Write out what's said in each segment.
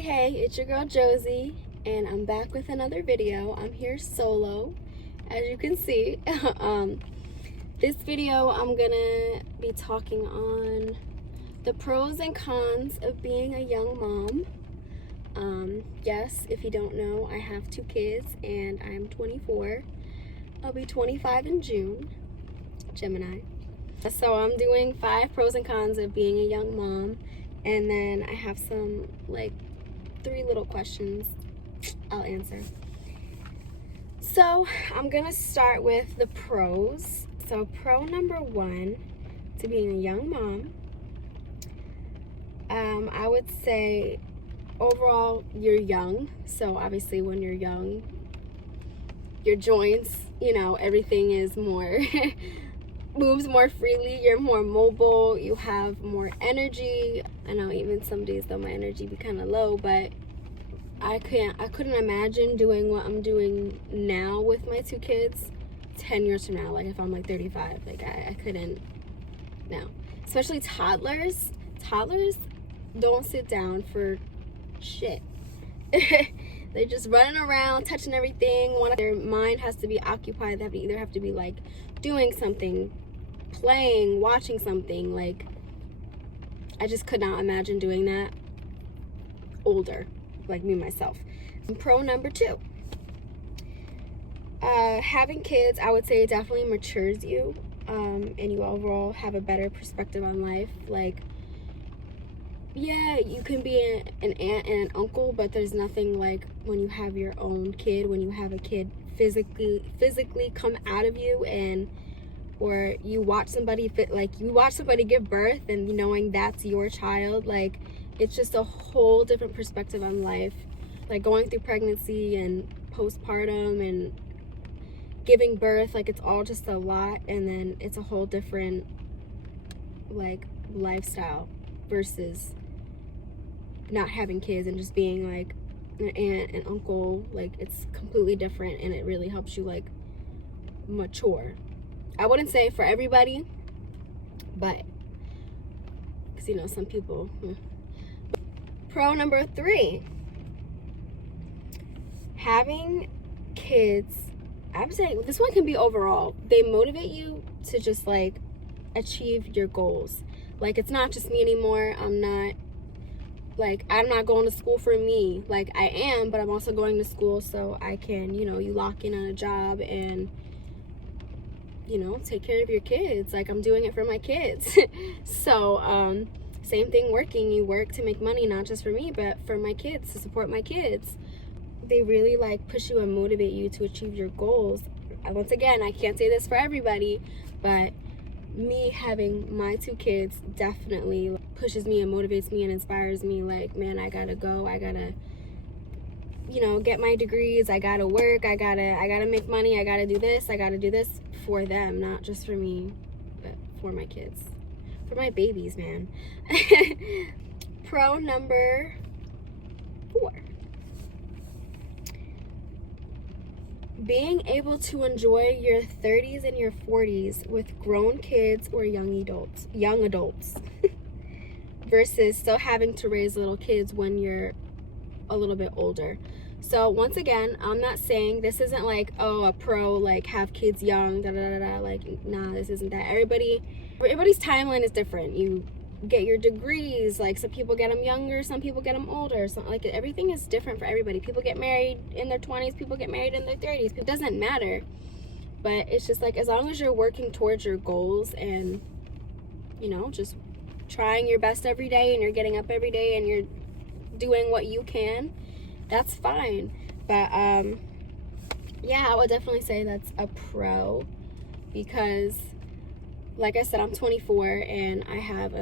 Hey, it's your girl Josie, and I'm back with another video. I'm here solo, as you can see. This video, I'm gonna be talking on the pros and cons of being a young mom. Yes, if you don't know, I have 2 kids, and I'm 24. I'll be 25 in June, Gemini. So I'm doing 5 pros and cons of being a young mom. And then I have some, 3 little questions I'll answer. So I'm gonna start with the pros. So pro number 1 to being a young mom, I would say overall you're young. So obviously when you're young, your joints, everything is more moves more freely, you're more mobile, you have more energy. I know even some days though my energy be kind of low, but I couldn't imagine doing what I'm doing now with my 2 kids 10 years from now. Like if I'm 35, I couldn't. No, especially toddlers don't sit down for shit. They're just running around, touching everything. Their mind has to be occupied. They either have to be doing something, playing, watching something. I just could not imagine doing that older, like me myself. Pro number 2, having kids, I would say it definitely matures you, and you overall have a better perspective on life. Yeah, you can be an aunt and an uncle, but there's nothing like when you have your own kid, when you have a kid physically come out of you, and or you watch somebody give birth and knowing that's your child. It's just a whole different perspective on life. Going through pregnancy and postpartum and giving birth, it's all just a lot, and then it's a whole different lifestyle versus not having kids and just being an aunt and uncle. It's completely different, and it really helps you mature. I wouldn't say for everybody, but because some people. Pro number 3, having kids, I would say this one can be overall. They motivate you to just achieve your goals. It's not just me anymore. I'm not going to school for me. I am, but I'm also going to school so I can, you lock in on a job and, take care of your kids. I'm doing it for my kids. So, same thing working. You work to make money, not just for me, but for my kids, to support my kids. They really push you and motivate you to achieve your goals. Once again, I can't say this for everybody, but me having my 2 kids definitely pushes me and motivates me and inspires me. Man, I gotta go. I gotta, get my degrees. I gotta work. I gotta make money. I gotta do this. I gotta do this for them, not just for me, but for my kids, for my babies, man. Pro number 4. Being able to enjoy your 30s and your 40s with grown kids or young adults versus still having to raise little kids when you're a little bit older. So once again, I'm not saying this isn't a pro, have kids young, nah, this isn't that. Everybody's timeline is different. You get your degrees, some people get them younger, some people get them older. So everything is different for everybody. People get married in their 20s, people get married in their 30s. It doesn't matter. But it's just as long as you're working towards your goals and just trying your best every day, and you're getting up every day and you're doing what you can, that's fine. But yeah, I would definitely say that's a pro, because like I said, I'm 24 and I have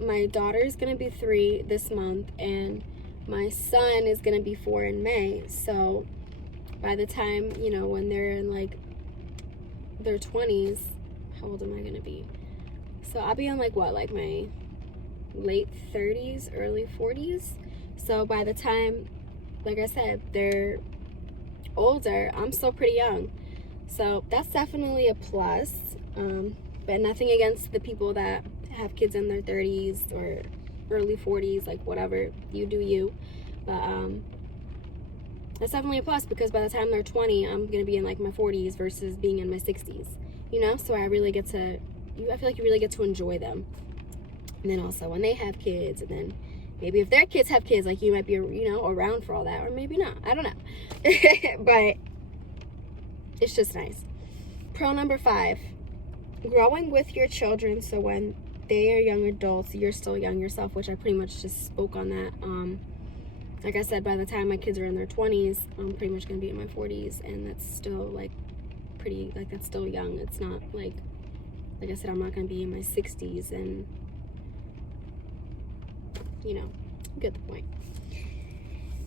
my daughter is gonna be 3 this month, and my son is gonna be 4 in May. So by the time, when they're in their 20s, how old am I gonna be? So I'll be in my late 30s, early 40s. So by the time, like I said, they're older, I'm still pretty young. So that's definitely a plus. But nothing against the people that have kids in their 30s or early 40s, whatever, you do you. But that's definitely a plus, because by the time they're 20, I'm gonna be in like my 40s versus being in my 60s, you know. So I feel like you really get to enjoy them. And then also when they have kids, and then maybe if their kids have kids, like, you might be, you know, around for all that, or maybe not, I don't know. But it's just nice. Pro number 5, growing with your children, so when they are young adults, you're still young yourself, which I pretty much just spoke on that. Like I said, by the time my kids are in their 20s, I'm pretty much gonna be in my 40s, and that's still like pretty, like, that's still young. It's not like I said, I'm not gonna be in my 60s, and you know, you get the point.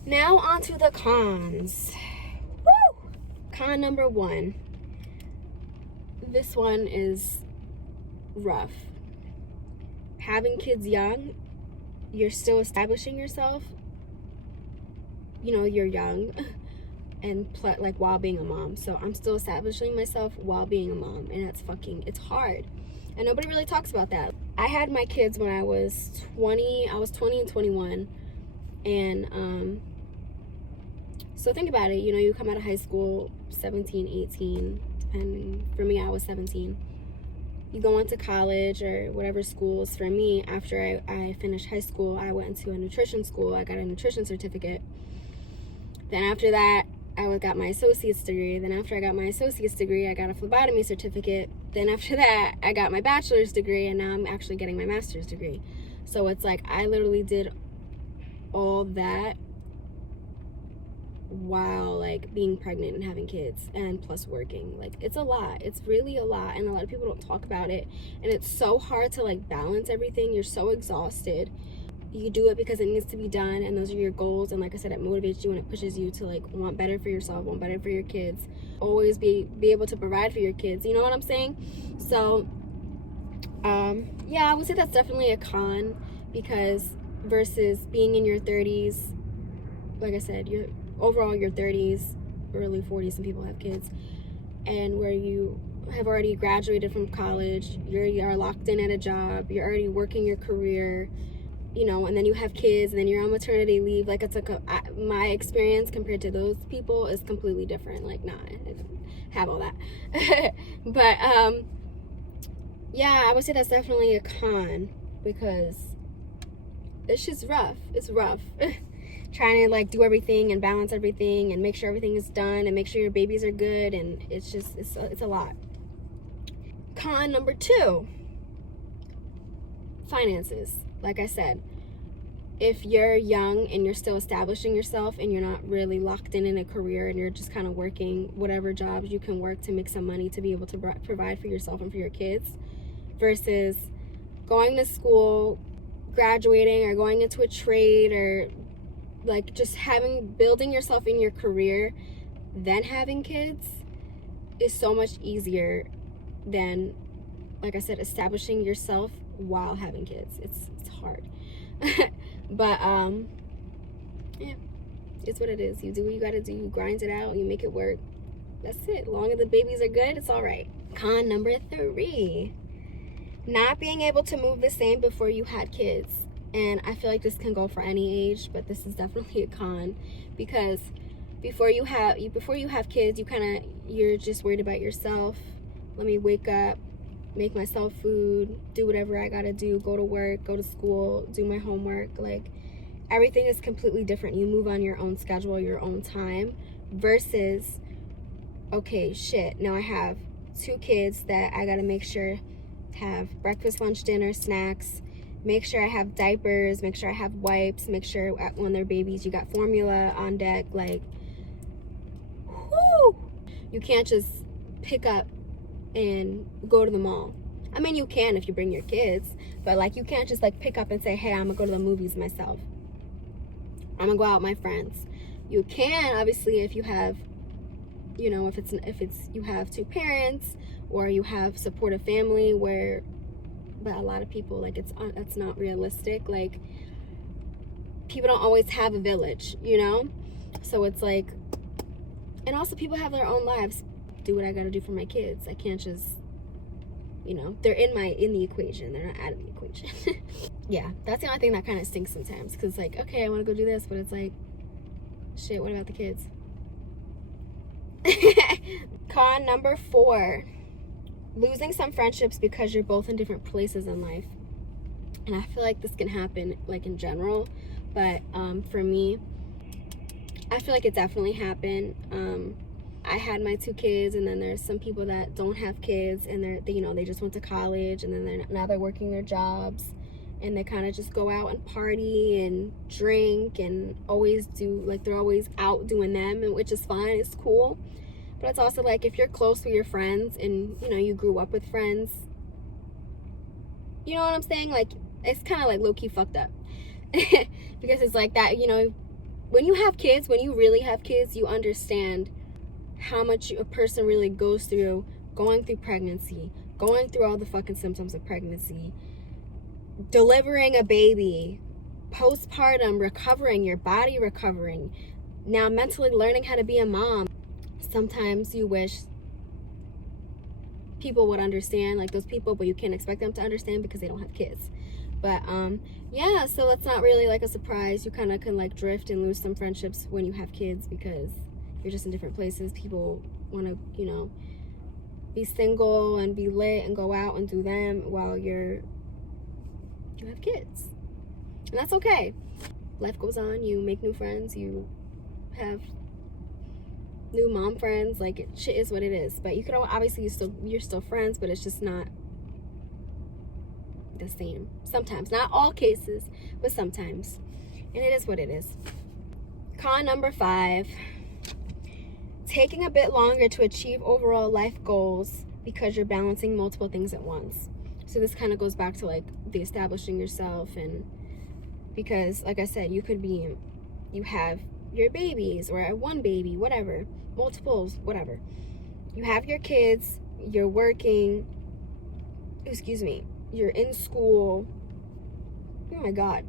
Now on to the cons. Woo! Con number 1. This one is rough. Having kids young, you're still establishing yourself. You know, you're young, and like, while being a mom. So I'm still establishing myself while being a mom, and it's hard. And nobody really talks about that. I had my kids when I was 20. I was 20 and 21. And so think about it. You know, you come out of high school, 17, 18, depending. For me, I was 17. You go into college or whatever schools. For me, after I finished high school, I went into a nutrition school. I got a nutrition certificate. Then after that, I got my associate's degree. Then after I got my associate's degree, I got a phlebotomy certificate. Then after that, I got my bachelor's degree, and now I'm actually getting my master's degree. So it's like, I literally did all that while, like, being pregnant and having kids, and plus working. Like, it's a lot. It's really a lot, and a lot of people don't talk about it. And it's so hard to, like, balance everything. You're so exhausted. You do it because it needs to be done, and those are your goals. And like I said, it motivates you, and it pushes you to, like, want better for yourself, want better for your kids, always be able to provide for your kids. You know what I'm saying? So yeah, I would say that's definitely a con, because versus being in your 30s, like I said, you're overall your 30s, early 40s, some people have kids, and where you have already graduated from college, you are locked in at a job, you're already working your career, you know, and then you have kids, and then you're on maternity leave. Like, it's like my experience compared to those people is completely different. Like, nah, I don't have all that. But yeah, I would say that's definitely a con, because it's just rough. It's rough. Trying to, like, do everything and balance everything and make sure everything is done and make sure your babies are good, and it's a lot. Con number 2, finances. Like I said, if you're young and you're still establishing yourself, and you're not really locked in a career, and you're just kind of working whatever jobs you can work to make some money to be able to provide for yourself and for your kids, versus going to school, graduating, or going into a trade, or like just building yourself in your career, then having kids, is so much easier than, like I said, establishing yourself while having kids. It's hard. But yeah, it's what it is. You do what you gotta do. You grind it out, you make it work. That's it. As long as the babies are good, it's all right. Con number 3, not being able to move the same before you had kids. And I feel like this can go for any age, but this is definitely a con, because before you have kids, you're just worried about yourself. Let me wake up, make myself food, do whatever I gotta do, go to work, go to school, do my homework. Like, everything is completely different. You move on your own schedule, your own time, versus, okay, shit, now I have 2 kids that I gotta make sure have breakfast, lunch, dinner, snacks, make sure I have diapers, make sure I have wipes, make sure when they're babies, you got formula on deck. Like, whoo! You can't just pick up and go to the mall. I mean, you can if you bring your kids, but like, you can't just like pick up and say, hey, I'm gonna go to the movies myself, I'm gonna go out with my friends. You can, obviously, if you have, you know, if it's you have 2 parents, or you have supportive family, but a lot of people, like, that's not realistic. Like, people don't always have a village, you know? So it's like, and also people have their own lives. Do what I gotta do for my kids. I can't just, you know, they're in the equation, they're not out of the equation. Yeah, that's the only thing that kind of stinks sometimes, because like, okay, I want to go do this, but it's like, Shit, what about the kids? Con number 4, losing some friendships because you're both in different places in life. And I feel like this can happen like in general, but for me, I feel like it definitely happened. I had my 2 kids, and then there's some people that don't have kids, and they just went to college, and then now they're working their jobs, and they kind of just go out and party and drink and always do, like, they're always out doing them, and which is fine, it's cool. But it's also like, if you're close with your friends and you grew up with friends, you know what I'm saying, like, it's kind of like low-key fucked up. Because it's like that, when you have kids, when you really have kids, you understand how much a person really goes through going through pregnancy, going through all the fucking symptoms of pregnancy, delivering a baby, postpartum, recovering, your body recovering, now mentally learning how to be a mom. Sometimes you wish people would understand, like those people, but you can't expect them to understand because they don't have kids. But yeah, so that's not really like a surprise. You kind of can like drift and lose some friendships when you have kids because you're just in different places. People want to, be single and be lit and go out and do them while you have kids. And that's okay. Life goes on. You make new friends. You have new mom friends. Like, shit is what it is. But you could obviously you're still friends, but it's just not the same. Sometimes, not all cases, but sometimes. And it is what it is. Con number 5. Taking a bit longer to achieve overall life goals because you're balancing multiple things at once. So this kind of goes back to like the establishing yourself, and because like I said, you have your babies or one baby, whatever, multiples, whatever. You have your kids, you're working, you're in school. Oh my God.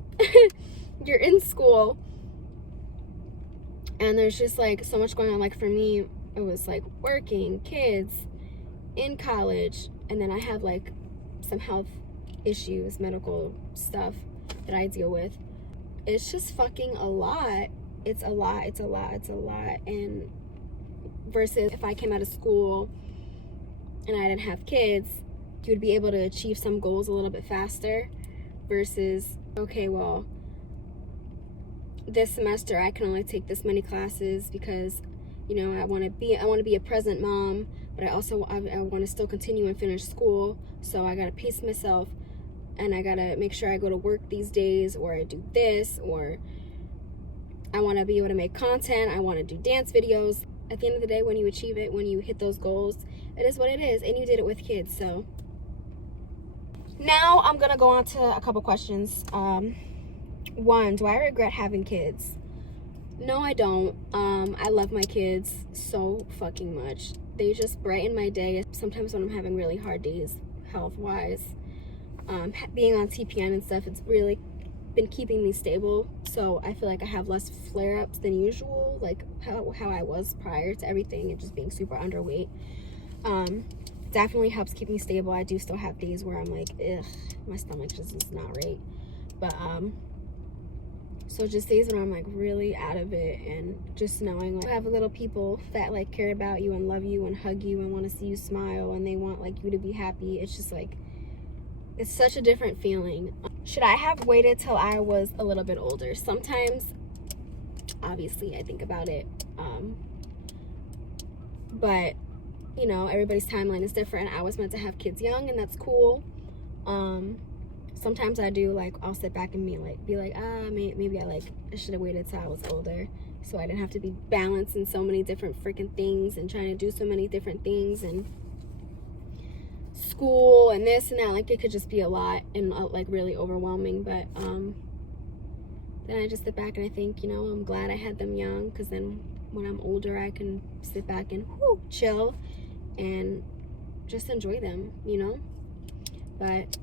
You're in school. And there's just like so much going on. Like for me, it was like working, kids, in college, and then I have like some health issues, medical stuff that I deal with. It's just fucking a lot. It's a lot. And versus if I came out of school and I didn't have kids, you would be able to achieve some goals a little bit faster versus, okay, well, this semester I can only take this many classes because I want to be a present mom, but I want to still continue and finish school, so I got to pace myself, and I got to make sure I go to work these days, or I do this, or I want to be able to make content, I want to do dance videos. At the end of the day, when you achieve it, when you hit those goals, it is what it is, and you did it with kids. So now I'm gonna go on to a couple questions. 1, do I regret having kids? No, I don't. I love my kids so fucking much. They just brighten my day. Sometimes when I'm having really hard days, health-wise, being on TPN and stuff, it's really been keeping me stable. So I feel like I have less flare-ups than usual, like how I was prior to everything and just being super underweight. Definitely helps keep me stable. I do still have days where I'm like, ugh, my stomach just is not right. But so just days when I'm like really out of it, and just knowing like you have little people that like care about you and love you and hug you and want to see you smile, and they want like you to be happy. It's just like, it's such a different feeling. Should I have waited till I was a little bit older? Sometimes, obviously, I think about it. But everybody's timeline is different. I was meant to have kids young, and that's cool. Sometimes I do, like, I'll sit back and be like, maybe I should have waited till I was older, so I didn't have to be balancing so many different freaking things and trying to do so many different things and school and this and that. Like, it could just be a lot and like really overwhelming. But then I just sit back and I think, I'm glad I had them young, because then when I'm older I can sit back and chill and just enjoy them, But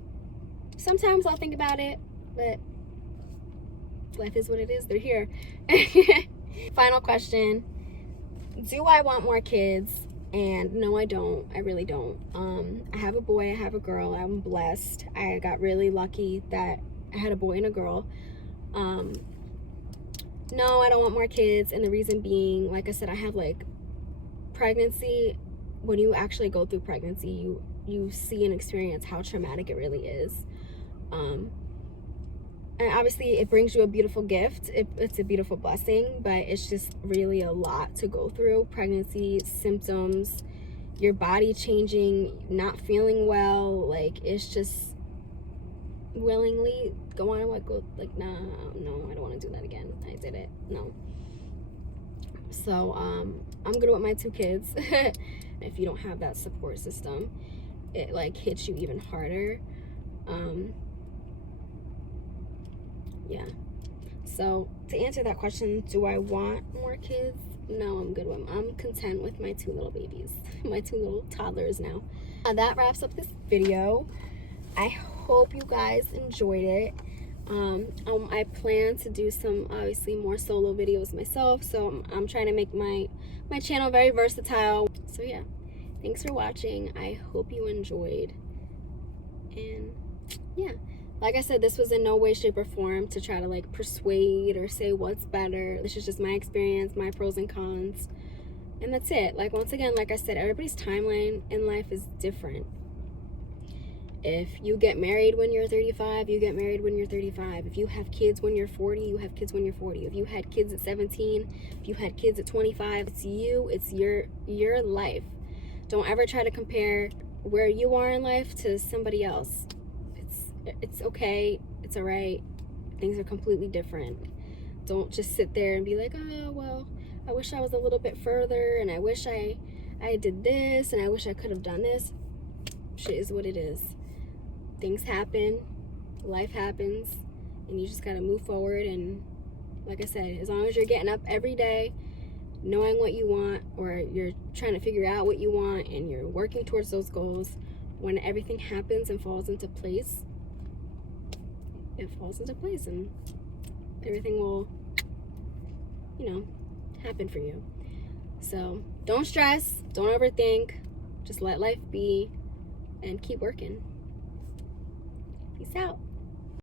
sometimes I'll think about it, but life is what it is. They're here. Final question. Do I want more kids? And no, I don't. I really don't. I have a boy, I have a girl. I'm blessed. I got really lucky that I had a boy and a girl. no, I don't want more kids. And the reason being, like I said, I have like pregnancy. When you actually go through pregnancy, you see and experience how traumatic it really is. And obviously it brings you a beautiful gift. It's a beautiful blessing, but it's just really a lot to go through. Pregnancy, symptoms, your body changing, not feeling well. Like, it's just willingly go on and like, go, like, no, I don't want to do that again. I did it. No. So, I'm good with my 2 kids. If you don't have that support system, it like hits you even harder. Yeah. So to answer that question, do I want more kids? No, I'm good with them. I'm content with my 2 little babies, my 2 little toddlers now. That wraps up this video. I hope you guys enjoyed it. I plan to do some obviously more solo videos myself, so I'm trying to make my channel very versatile. So yeah, thanks for watching. I hope you enjoyed, and yeah, like I said, this was in no way, shape, or form to try to like persuade or say what's better. This is just my experience, my pros and cons, and that's it. Like, once again, like I said, everybody's timeline in life is different. If you get married when you're 35, you get married when you're 35. If you have kids when you're 40, you have kids when you're 40. If you had kids at 17, if you had kids at 25, it's you, it's your life. Don't ever try to compare where you are in life to somebody else. It's okay, it's all right. Things are completely different. Don't just sit there and be like, oh, well, I wish I was a little bit further, and I wish I did this, and I wish I could have done this. Shit is what it is. Things happen, life happens, and you just gotta move forward. And like I said, as long as you're getting up every day, knowing what you want, or you're trying to figure out what you want, and you're working towards those goals, when everything happens and falls into place, it falls into place, and everything will, happen for you. So don't stress, don't overthink, just let life be and keep working. Peace out.